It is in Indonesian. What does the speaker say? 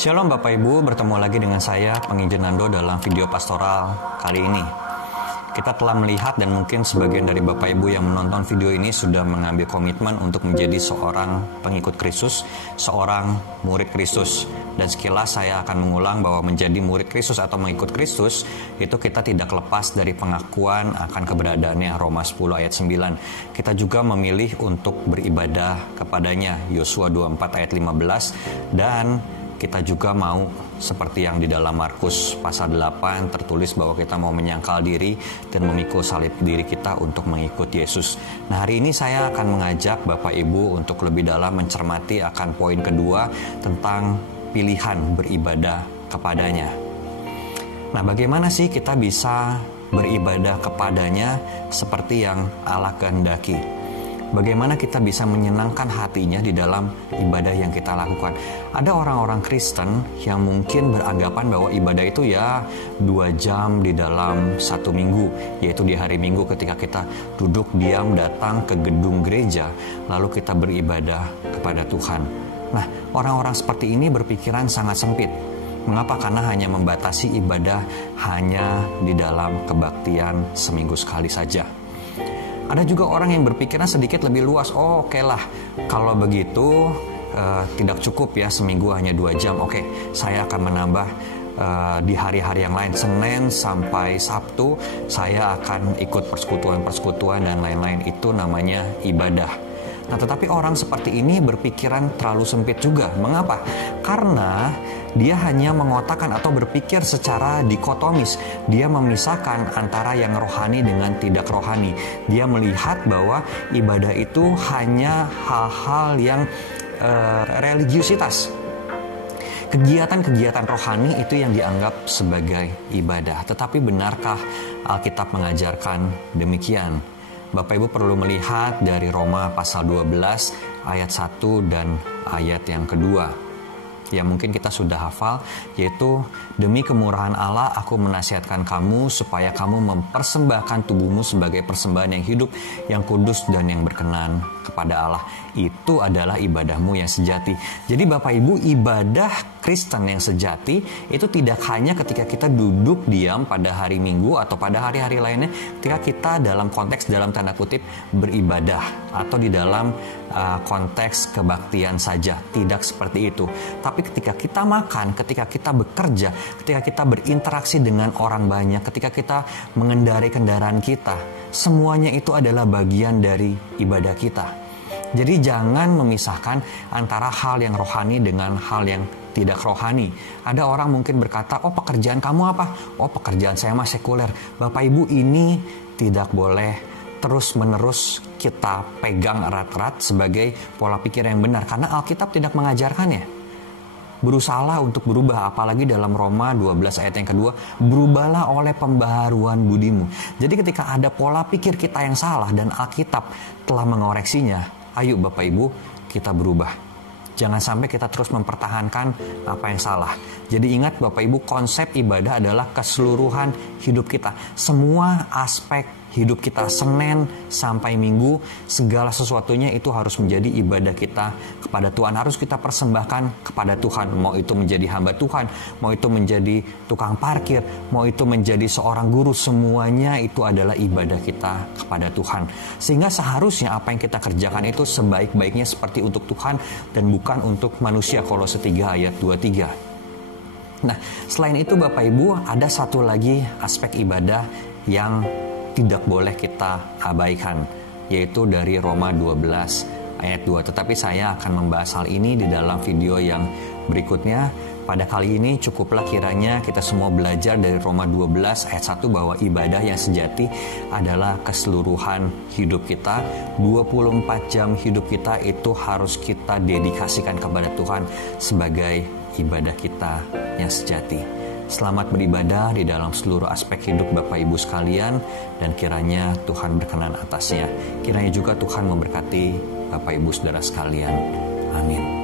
Shalom Bapak Ibu, bertemu lagi dengan saya Penginjil Nando dalam video pastoral kali ini. Kita telah melihat dan mungkin sebagian dari Bapak Ibu yang menonton video ini sudah mengambil komitmen untuk menjadi seorang pengikut Kristus, seorang murid Kristus. Dan sekilas saya akan mengulang bahwa menjadi murid Kristus atau mengikut Kristus itu kita tidak lepas dari pengakuan akan keberadaannya, Roma 10 ayat 9. Kita juga memilih untuk beribadah kepadanya, Yosua 24 ayat 15, dan kita juga mau seperti yang di dalam Markus pasal 8 tertulis bahwa kita mau menyangkal diri dan memikul salib diri kita untuk mengikut Yesus. Nah, hari ini saya akan mengajak Bapak Ibu untuk lebih dalam mencermati akan poin kedua tentang pilihan beribadah kepadanya. Nah, bagaimana sih kita bisa beribadah kepadanya seperti yang Allah kehendaki? Bagaimana kita bisa menyenangkan hatinya di dalam ibadah yang kita lakukan? Ada orang-orang Kristen yang mungkin beranggapan bahwa ibadah itu ya 2 jam di dalam 1 minggu, yaitu di hari Minggu ketika kita duduk diam datang ke gedung gereja, lalu kita beribadah kepada Tuhan. Nah, orang-orang seperti ini berpikiran sangat sempit. Mengapa? Karena hanya membatasi ibadah hanya di dalam kebaktian seminggu sekali saja. Ada juga orang yang berpikiran sedikit lebih luas. Oh, oke lah, kalau begitu tidak cukup ya seminggu hanya 2 jam. Oke, saya akan menambah di hari-hari yang lain. Senin sampai Sabtu saya akan ikut persekutuan-persekutuan dan lain-lain. Itu namanya ibadah. Nah, tetapi orang seperti ini berpikiran terlalu sempit juga. Mengapa? Karena dia hanya mengotakkan atau berpikir secara dikotomis. Dia memisahkan antara yang rohani dengan tidak rohani. Dia melihat bahwa ibadah itu hanya hal-hal yang religiusitas. Kegiatan-kegiatan rohani itu yang dianggap sebagai ibadah. Tetapi benarkah Alkitab mengajarkan demikian? Bapak Ibu perlu melihat dari Roma pasal 12 ayat 1 dan ayat yang kedua. Ya, mungkin kita sudah hafal, yaitu demi kemurahan Allah aku menasihatkan kamu supaya kamu mempersembahkan tubuhmu sebagai persembahan yang hidup, yang kudus dan yang berkenan kepada Allah. Itu adalah ibadahmu yang sejati. Jadi Bapak Ibu, ibadah Kristen yang sejati itu tidak hanya ketika kita duduk diam pada hari Minggu atau pada hari-hari lainnya, ketika kita dalam konteks dalam tanda kutip beribadah atau di dalam konteks kebaktian saja. Tidak seperti itu. Tapi ketika kita makan, ketika kita bekerja, ketika kita berinteraksi dengan orang banyak, ketika kita mengendarai kendaraan kita, semuanya itu adalah bagian dari ibadah kita. Jadi jangan memisahkan antara hal yang rohani dengan hal yang tidak rohani. Ada orang mungkin berkata, oh pekerjaan kamu apa? Oh pekerjaan saya mah sekuler. Bapak Ibu, ini tidak boleh terus-menerus kita pegang erat-erat sebagai pola pikir yang benar. Karena Alkitab tidak mengajarkannya. Berusahalah untuk berubah, apalagi dalam Roma 12 ayat yang kedua, berubahlah oleh pembaharuan budimu. Jadi ketika ada pola pikir kita yang salah dan Alkitab telah mengoreksinya, ayo Bapak Ibu, kita berubah. Jangan sampai kita terus mempertahankan apa yang salah. Jadi ingat Bapak Ibu, konsep ibadah adalah keseluruhan hidup kita. Semua aspek hidup kita, Senin sampai Minggu, segala sesuatunya itu harus menjadi ibadah kita kepada Tuhan. Harus kita persembahkan kepada Tuhan. Mau itu menjadi hamba Tuhan, mau itu menjadi tukang parkir, mau itu menjadi seorang guru, semuanya itu adalah ibadah kita kepada Tuhan. Sehingga seharusnya apa yang kita kerjakan itu sebaik-baiknya seperti untuk Tuhan dan bukan untuk manusia. Kolose 3 ayat 23. Nah, selain itu Bapak Ibu, ada satu lagi aspek ibadah yang tidak boleh kita abaikan, yaitu dari Roma 12 ayat 2. Tetapi saya akan membahas hal ini di dalam video yang berikutnya. Pada kali ini cukuplah kiranya kita semua belajar dari Roma 12 ayat 1 bahwa ibadah yang sejati adalah keseluruhan hidup kita. 24 jam hidup kita itu harus kita dedikasikan kepada Tuhan sebagai ibadah kita yang sejati. Selamat beribadah di dalam seluruh aspek hidup Bapak Ibu sekalian, dan kiranya Tuhan berkenan atasnya. Kiranya juga Tuhan memberkati Bapak Ibu saudara sekalian. Amin.